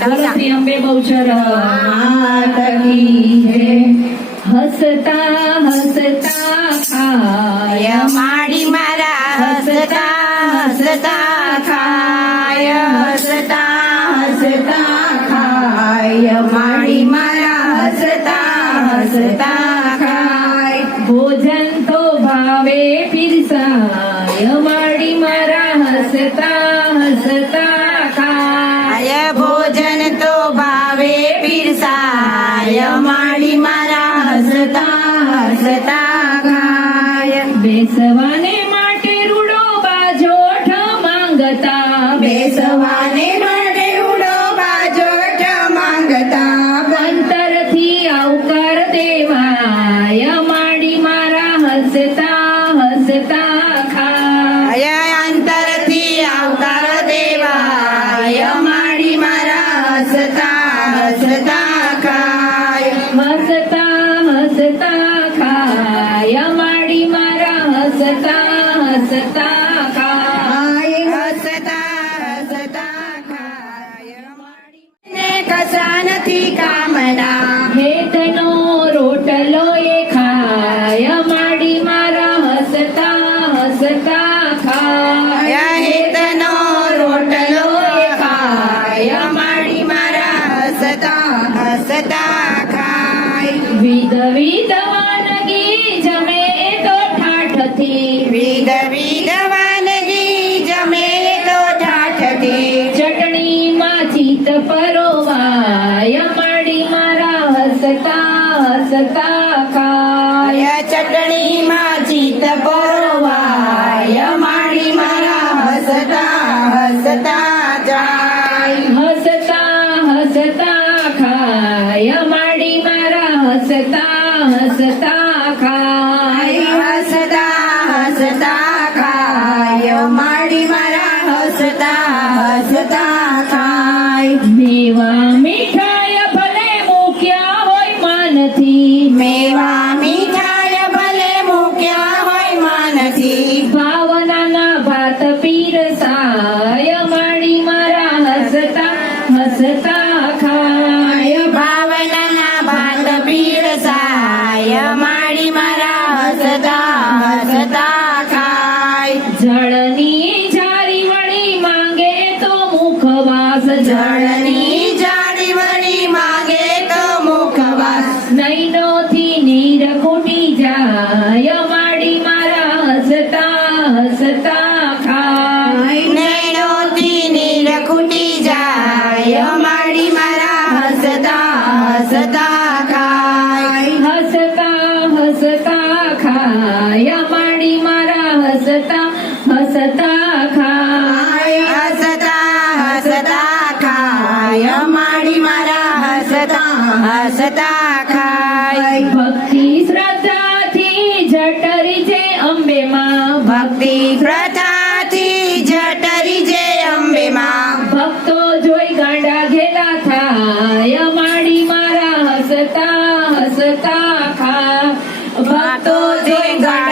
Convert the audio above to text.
श्री अम्बे बहुचर माता की है हसता हसता खाय. माड़ी मारा हसता हसता खाय. हसता हसता खाय. माड़ी मारा हसता हसता खाय. भोजन तो भावे फिर साय माड़ी मारा हसता हसता बेसवाने माटे रुडो बाजोठ मांगता. बेसवाने माटे रुडो बाजोठ मांगता. अंतरथी अवकार देवाय माडी मारा हसता हसता खाय अंतरथी अवकार देवाय माडी मारा हसता हसता खाय हसता હસતા હસતા ખાય આય હસતા હસતા ખાય માડી ને કશા નથી કામના હેતનો રોટલો એ ખાય માડી મારા હસતા હસતા ખાય હેતનો રોટલો એ ખાય માડી મારા હસતા હસતા ખાય વિધ વિધ વાનગી જમે તો ઠાઠથી વિધ વિધ વાનગી જમે તો ઠાઠથી ચટણીમાં ચિત પરોવાય માડી મારા હસતા હસતા ખાય આય ખાય મેવા મીઠાય ભલે મૂક્યા હોય માનથી. મેવા મીઠાય ભલે મૂક્યા હોય માનથી. ભાવનાના ભાત પીરસાય માડી મારા હસતા હસતા ખાય. ભાવનાના ભાત પીરસાય માડી મારા હસતા હસતા ખાય. જળની જળની જાડી વળી માગે તો મુખવાસ. નૈનોથી નીર ખૂટી જાય માડી મારા હસતા હસતા ખાય. નૈનોથી નીર ખૂટી જાય માડી મારા હસતા હસતા ખાય. હસતા હસતા ખાય ભક્તિ પ્રથાથી જટરી જે અંબે માં ભક્તો જોઈ ગાંડા ઘેલા થાય માડી મારા હસતા હસતા ખા. ભક્તો જોઈ ગાંડા